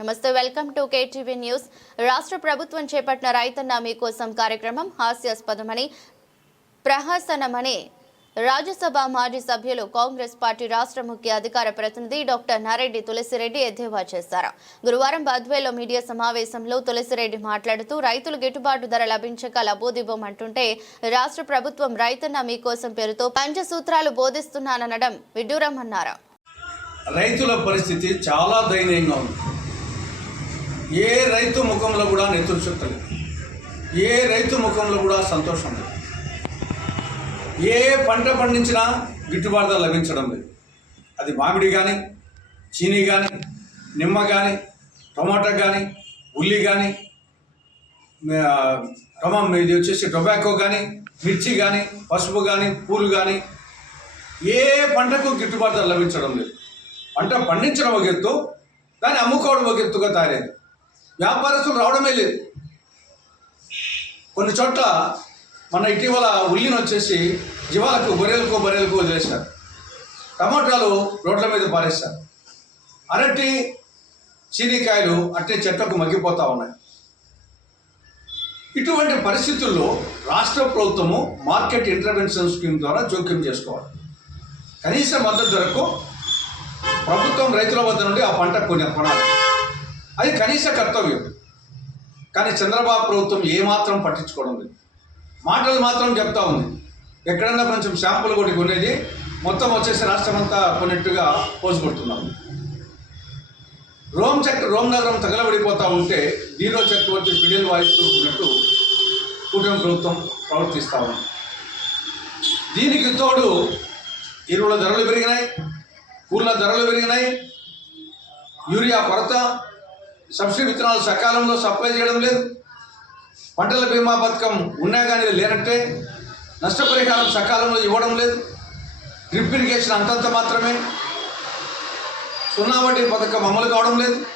నమస్తే welcome to KTV news. రాష్ట్ర ప్రభుత్వం చేపట్టిన రైతన్న మీకోసం కార్యక్రమం హాస్యాస్పదమని ప్రహసనమని రాజ్యసభ మాజీ సభ్యులు కాంగ్రెస్ పార్టీ రాష్ట్ర ముఖ్య అధికార ప్రతినిధి డాక్టర్ నారెడ్డి తులసిరెడ్డి ఎద్దేవా చేశారు. గురువారం బద్వేలో మీడియా సమావేశంలో తులసిరెడ్డి మాట్లాడుతూ రైతులు గిట్టుబాటు ధర లభించక లబోదిబోం రాష్ట్ర ప్రభుత్వం రైతన్న మీకోసం పేరుతో పంచసూత్రాలు బోధిస్తున్నాననడం విడ్డూరమన్నారు. రైతుల పరిస్థితి చాలా దయనీయంగా ఉంది. ఏ రైతు ముఖంలో కూడా నెత్తురుచుట్టలేదు ఏ రైతు ముఖంలో కూడా సంతోషం లేదు. ఏ పంట పండించినా గిట్టుబాటు లభించడం లేదు. అది మామిడి కానీ చీనీ కానీ నిమ్మ కానీ టమాటా కానీ ఉల్లి కానీ టమా ఇది వచ్చేసి టొబాకో కానీ మిర్చి కానీ పసుపు కానీ పూలు కానీ ఏ పంటకు గిట్టుబాటు లభించడం లేదు. పంట పండించడం ఒక ఎత్తు దాన్ని అమ్ముకోవడం ఒక ఎత్తుగా తయారైంది. వ్యాపారస్తులు రావడమే లేదు. కొన్ని చోట్ల మన ఇటీవల ఉల్లిని వచ్చేసి జీవాలకు బొర్రెలకు బర్రెలకు వదిలేశారు. టమాటాలు రోడ్ల మీద పారేశారు. అరటి చీనికాయలు అట్టే చెట్లకు మగ్గిపోతూ ఉన్నాయి. ఇటువంటి పరిస్థితుల్లో రాష్ట్ర ప్రభుత్వము మార్కెట్ ఇంటర్వెన్షన్ స్కీమ్ ద్వారా జోక్యం చేసుకోవాలి. కనీస మద్దతు ధరకు ప్రభుత్వం రైతుల వద్ద నుండి ఆ పంట కొని కొనాలి అది కనీస కర్తవ్యం. కానీ చంద్రబాబు ప్రభుత్వం ఏమాత్రం పట్టించుకోవడం లేదు. మాటలు మాత్రం చెప్తా ఉంది. ఎక్కడన్నా కొంచెం శాంపుల్ కొట్టి కొనేది మొత్తం వచ్చేసి రాష్ట్రం అంతా కొన్నట్టుగా పోజు కొడుతున్నాం. రోమ్ చక్ర రోమ్ నగరం తగలబడిపోతూ ఉంటే దీనిలో చక్రవర్తి పిడియలు వాయిస్తూ ఉన్నట్టు కూటమి ప్రభుత్వం ప్రవర్తిస్తూ ఉంది. దీనికి తోడు ఎరువుల ధరలు పెరిగినాయి కూరల ధరలు పెరిగినాయి యూరియా కొరత సబ్సిడీ విత్తనాలు సకాలంలో సప్లై చేయడం లేదు. పంటల బీమా పథకం ఉన్నా కానీ లేనట్టే. నష్టపరిహారం సకాలంలో ఇవ్వడం లేదు. డ్రిప్ ఇరిగేషన్ అంతంత మాత్రమే. సున్నా వడ్డీ పథకం అమలు కావడం లేదు.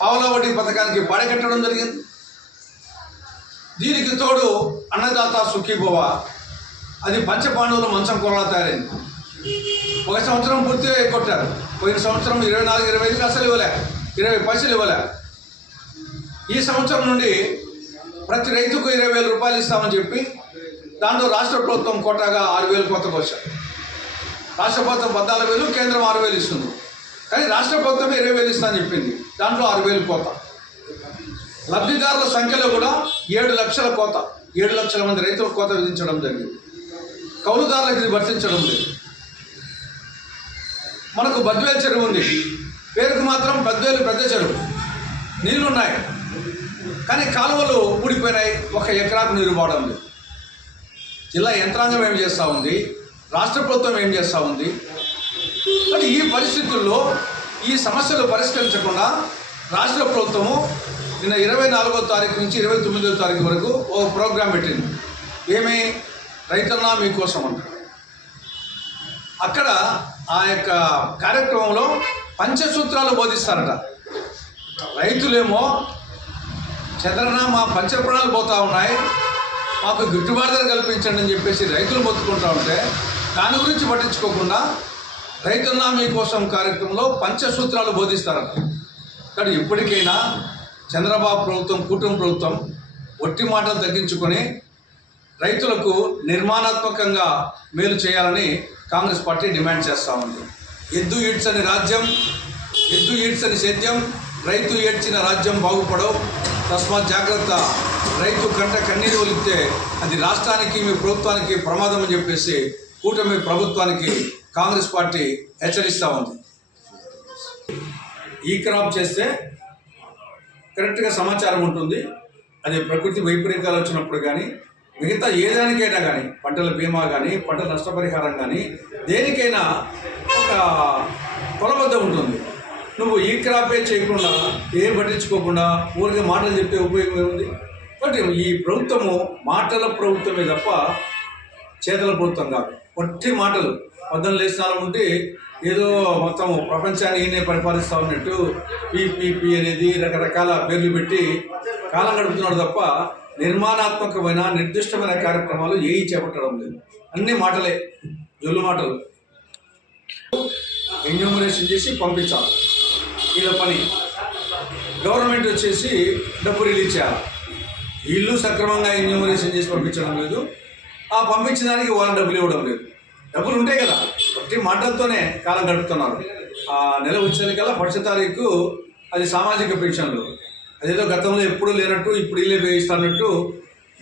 పావుల వడ్డీ పథకానికి పడగట్టడం జరిగింది. దీనికి తోడు అన్నదాత సుఖీభవ అది పంచపాండవులు మంచం కొరలా తయారైంది. ఒక సంవత్సరం పూర్తిగా కొట్టారు. పోయిన సంవత్సరం ఇరవై నాలుగు ఇరవై ఐదుకి అసలు ఇవ్వలే. ఇరవై పైసలు ఇవ్వలే. ఈ సంవత్సరం నుండి ప్రతి రైతుకు ఇరవై వేల రూపాయలు ఇస్తామని చెప్పి దాంట్లో రాష్ట్ర ప్రభుత్వం కోటాగా ఆరు వేలు కొత్తకు వచ్చారు రాష్ట్ర ప్రభుత్వం పద్నాలుగు వేలు కేంద్రం ఆరు వేలు ఇస్తుంది. కానీ రాష్ట్ర ప్రభుత్వం ఇరవై వేలు ఇస్తా అని చెప్పింది. దాంట్లో ఆరు వేలు కోత. లబ్ధిదారుల సంఖ్యలో కూడా ఏడు లక్షల కోత. ఏడు లక్షల మంది రైతులకు కోత విధించడం జరిగింది. కౌలుదారులకు ఇది వర్తించడం లేదు. మనకు బద్వేలు చెరువు ఉంది. పేరుకు మాత్రం బద్వేలు పెద్ద చెరువు. నీళ్ళున్నాయి. కానీ కాలువలు ఊడిపోయినాయి. ఒక ఎకరాకు నీరు పోవడం లేదు. జిల్లా యంత్రాంగం ఏం చేస్తూ ఉంది? రాష్ట్ర ప్రభుత్వం ఏం చేస్తూ ఉంది? మరి ఈ పరిస్థితుల్లో ఈ సమస్యలు పరిష్కరించకుండా రాష్ట్ర ప్రభుత్వము నిన్న ఇరవై నాలుగో తారీఖు నుంచి ఇరవై తొమ్మిదో తారీఖు వరకు ఓ ప్రోగ్రాం పెట్టింది. ఏమి? రైతన్నా మీకోసం అంట అక్కడ ఆ యొక్క కార్యక్రమంలో పంచసూత్రాలు బోధిస్తారట. రైతులేమో చంద్రన మా పంచప్రాణాలు పోతా ఉన్నాయి. మాకు గిట్టుబాటు ధర కల్పించండి అని చెప్పేసి రైతులు మొత్తుకుంటా ఉంటే దాని గురించి పట్టించుకోకుండా రైతున్నా మీకోసం కార్యక్రమంలో పంచసూత్రాలు బోధిస్తారట. కానీ ఇప్పటికైనా చంద్రబాబు ప్రభుత్వం కూటమి ప్రభుత్వం ఒట్టి మాటలు తగ్గించుకొని రైతులకు నిర్మాణాత్మకంగా మేలు చేయాలని కాంగ్రెస్ పార్టీ డిమాండ్ చేస్తూ ఉంది. ఎద్దు ఈడ్చని రాజ్యం ఎద్దు ఈడ్చని సేద్యం రైతు ఏడ్చిన రాజ్యం బాగుపడవు. తస్మాత్ జాగ్రత్త. రైతు కంట కన్నీరు ఒలిస్తే అది రాష్ట్రానికి మీ ప్రభుత్వానికి ప్రమాదం అని చెప్పేసి కూటమి ప్రభుత్వానికి కాంగ్రెస్ పార్టీ హెచ్చరిస్తూ ఉంది. ఈ క్రాప్ చేస్తే కరెక్ట్గా సమాచారం ఉంటుంది. అది ప్రకృతి వైపరీత్యాలు వచ్చినప్పుడు కానీ మిగతా ఏ దానికైనా కానీ పంటల బీమా కానీ పంటల నష్టపరిహారం కానీ దేనికైనా ఒక కొలబద్ద ఉంటుంది. నువ్వు ఈ క్రాపే చేయకుండా ఏం పట్టించుకోకుండా ఊరికే మాటలు చెప్పే ఉపయోగం ఏముంది? బట్ ఈ ప్రభుత్వము మాటల ప్రభుత్వమే తప్ప చేతల ప్రభుత్వం కాదు. ఒట్టి మాటలు. పద్దెనిమిది లేచినాలు ఉంటే ఏదో మొత్తం ప్రపంచాన్ని ఈయనే పరిపాలిస్తా ఉన్నట్టు పీపీపీ అనేది రకరకాల పేర్లు పెట్టి కాలం గడుపుతున్నాడు తప్ప నిర్మాణాత్మకమైన నిర్దిష్టమైన కార్యక్రమాలు ఏవి చేపట్టడం లేదు. అన్ని మాటలే. జొల్లు మాటలు. ఎన్యూమరేషన్ చేసి పంపించాలి. వీళ్ళ పని. గవర్నమెంట్ వచ్చేసి డబ్బు రిలీజ్ చేయాలి. వీళ్ళు సక్రమంగా ఎన్యూమరేషన్ చేసి పంపించడం లేదు. ఆ పంపించిన దానికి వాళ్ళ డబ్బులు ఇవ్వడం లేదు. డబ్బులు ఉంటాయి కదా ప్రతి మాటలతోనే కాలం గడుపుతున్నారు. ఆ నెల వచ్చేసరికల్లా ఫస్ట్ తారీఖు అది సామాజిక పెన్షన్లు. అదేదో గతంలో ఎప్పుడు లేనట్టు ఇప్పుడు ఇల్లే వేయిస్తున్నట్టు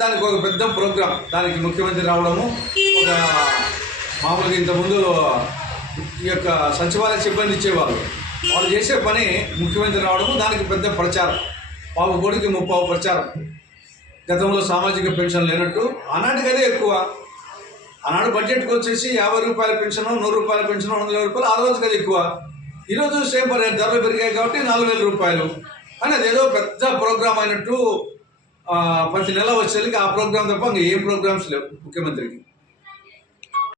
దానికి ఒక పెద్ద ప్రోగ్రాం. దానికి ముఖ్యమంత్రి రావడము ఒక మామూలుగా ఇంతకుముందు ఈ యొక్క సచివాలయ సిబ్బంది ఇచ్చేవాళ్ళు. వాళ్ళు చేసే పని ముఖ్యమంత్రి రావడము దానికి పెద్ద ప్రచారం. పావు కోడికి ముప్పావు ప్రచారం. గతంలో సామాజిక పెన్షన్ లేనట్టు ఆనాటికి అదే ఎక్కువ. ఆనాడు బడ్జెట్కి వచ్చేసి యాభై రూపాయల పెన్షన్ నూరు రూపాయల పెన్షన్ వందల రూపాయలు ఆ రోజు కదా ఎక్కువ. ఈరోజు సేమ్ రేట్ ధరలు పెరిగాయి కాబట్టి నాలుగు వేల రూపాయలు. కానీ అదేదో పెద్ద ప్రోగ్రామ్ అయినట్టు ప్రతి నెల వచ్చేసరికి ఆ ప్రోగ్రామ్ తప్ప ఇంకా ఏం ప్రోగ్రామ్స్ లేవు ముఖ్యమంత్రికి.